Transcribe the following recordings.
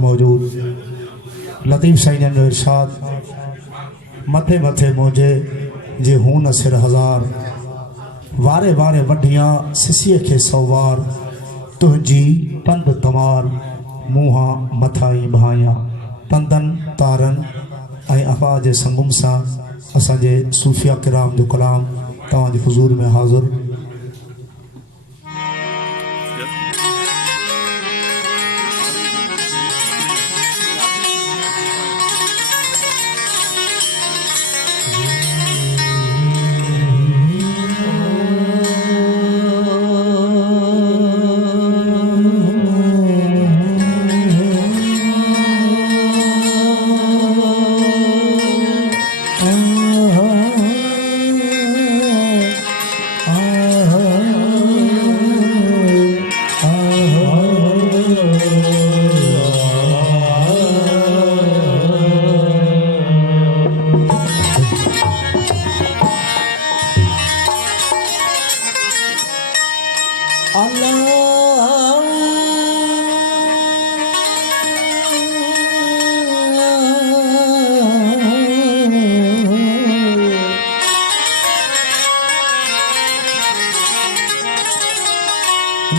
मौजूद लतीफ़ साईं जो इरशाद मथे मथे मुझे जे हूं न सिर हज़ार वारे वारे वढियां सिसीअ खे सवार तुंहिंजी पंध तमार मुँहा मथा ई भाया पंधन तारन ऐं अफ़ा जे संगम सां असांजे सूफ़िया किराम जो कलाम तव्हांजे हुज़ूर में हाज़िर।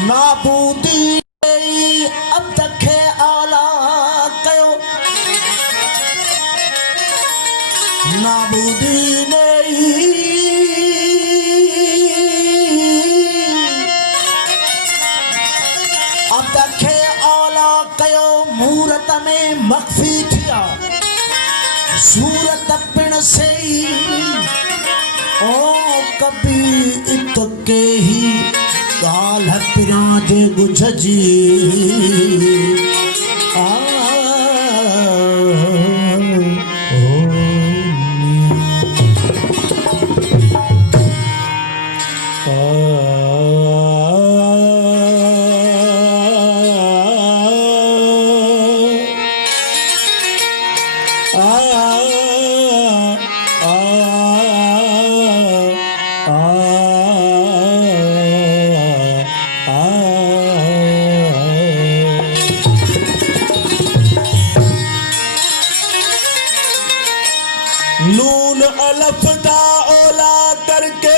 नाबूदी अब तक है आला कयो नाबूदी नहीं अब तक है आला कयो मूरत में मख्फी थिया सूरत पिण से ओ कभी इतके ही गाल पिराजे गुझजी नून अलफ दा ओला करके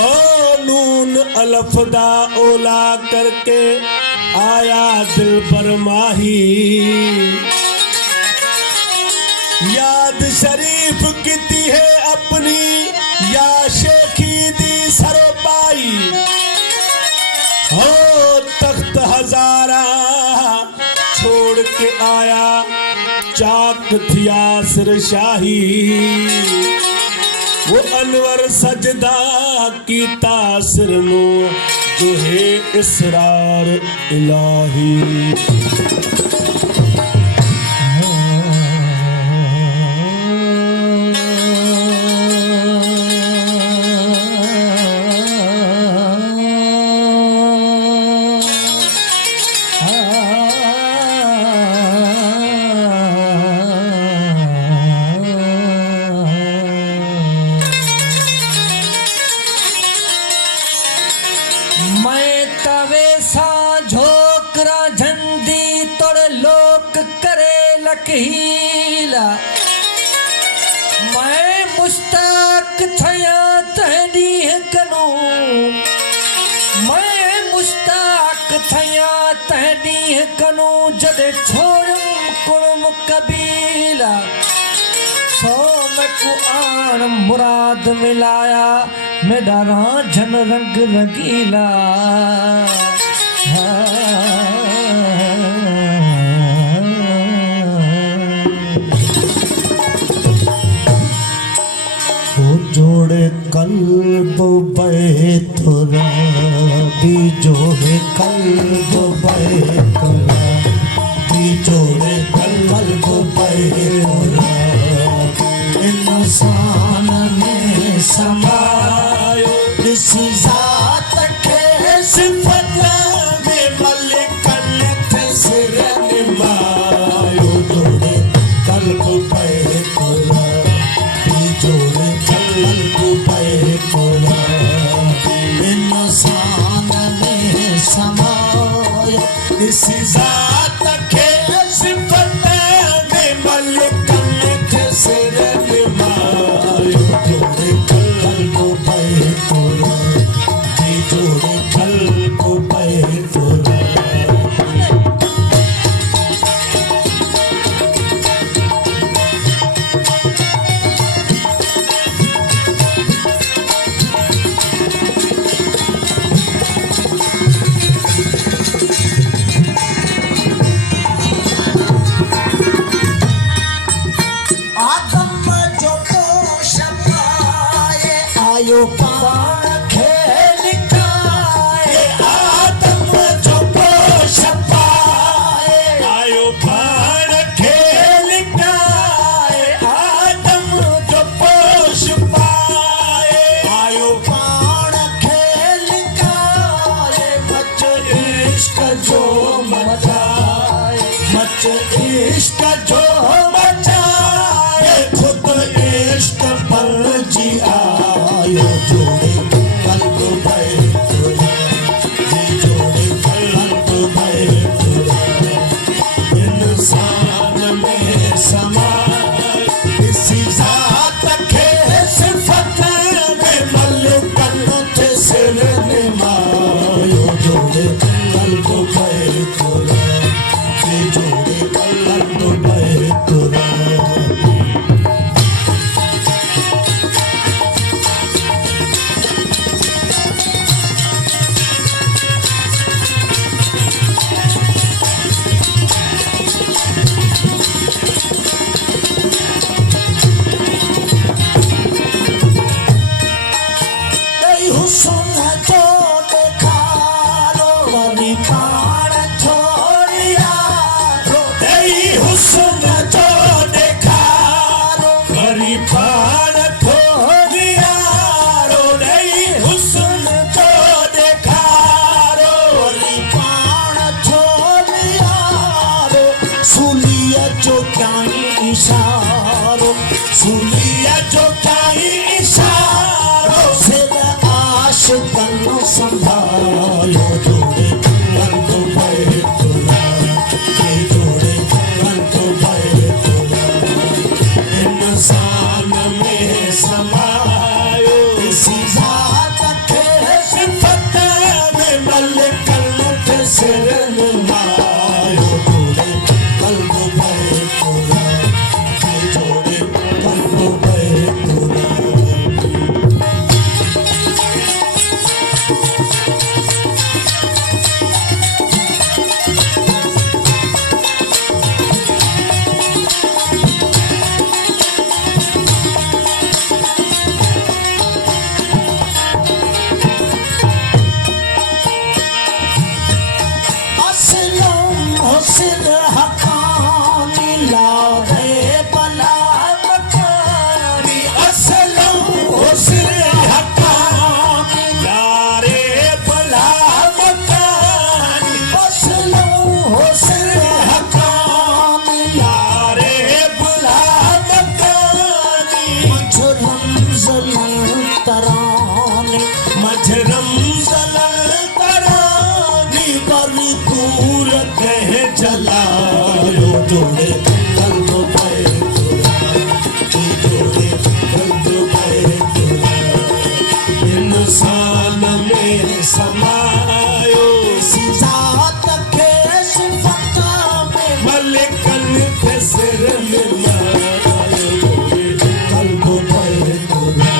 ओ नून अलफ दा ओला करके आया दिल पर माही याद शरीफ किती है अपनी या शेखी दी सरोपाई हो तख्त हजारा छोड़ के आया चाक थिया सिर शाही वो अनवर सजदा की तासिर नो जो है इसरार इलाही मैं तवे सा झोकरा झंडी तोड़ लोक करे लकीला मैं मुश्ताक थया तहदी कनो मैं मुश्ताक थया तहदी कनो जदे छोड़म कुर्म कबीला सो मैं आन मुराद मिलाया मेरा राजन रंग रंगीला वो जोड़े कल्ब बैतुरा भी जोड़े कल्ब बैतुरा भी जोड़े कल्ब बैतुरा इंसान में समायो इस जात के सिफत में मलिक लिख सिर निमायो जोड़े कल्ब बैतुरा भी जोड़े कल्ब बैतुरा इंसान में समायो इस जात के सिफत में मलकन थे सिर निमायो जोड़े कल्ब पे तोरा जोड़े कल्ब पे तोरा आयो पाण खेल खाए आदम जो पोष पाए आयो पाण खेल खाए आदम जो पोष पाए आयो पाण खेल खाए मच इश्क जो मचाए मच इश्क जो मचाए खुद इश्क पर जी आयो जोड़े कल्ब पे तोरा जोड़े कल्ब पे तोरा इंसान में समाए इसी जात के सिफत में मलकन थे सिर निमायो जोड़े कल्ब पे तोरा जोड़े कल्ब पे तोरा हुस्न जो दिखारो वरी पाण छोड़िया हुस्न जो दिखारो वरी पाण छोड़िया हुस्न जो दिखारो वरी पाण छोड़िया सुलिया जो कहीं इशारो सुलिया जो कहीं इशारो सिर आशिकन संभालो जोड़े कल्ब पे तोरा जोड़े कल्ब पे तोरा इंसान में समायो इसी जात के सिफत में मलकन थे सिर निमायो जोड़े कल्ब पे तोरा जोड़े कल्ब पे तोरा सिर हकानी लारे बला मकानी असलम सिर हकानी लारे बला मकानी असलम सिर हकानी लारे बला मकानी मजरम जलन तरानी मजरम जलन तरानी बड़ी दूर कह जलायो जोड़े कल्ब पे तोरा जोड़े कल्ब पे तोरा इंसान में समायो इसी जात के सिफत में मलकन थे सिर निमायो जोड़े कल्ब पे तोरा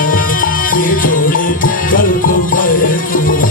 जोड़े कल्ब पे तोरा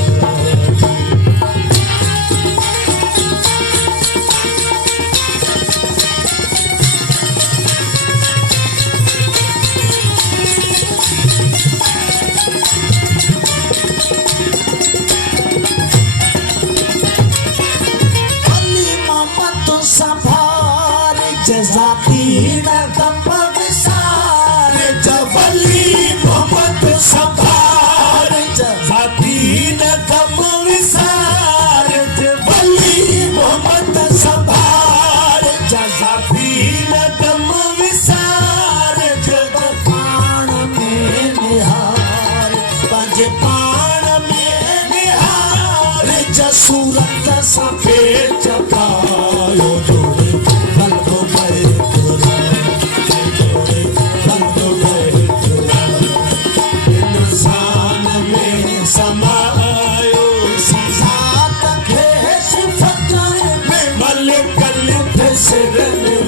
जाती न दम विसार जवली मोहम्मद सफार जाती न दम विसार जवली मोहम्मद सफार जाती न दम विसार जब पाण में निहार पंज पाण में निहार जस सूरत सफेद चकायो जोड़े रंग बैठुरा जोड़े रंग बैठुरा इंसान में समायो सजात खेस फकर में मलिक लिख सिर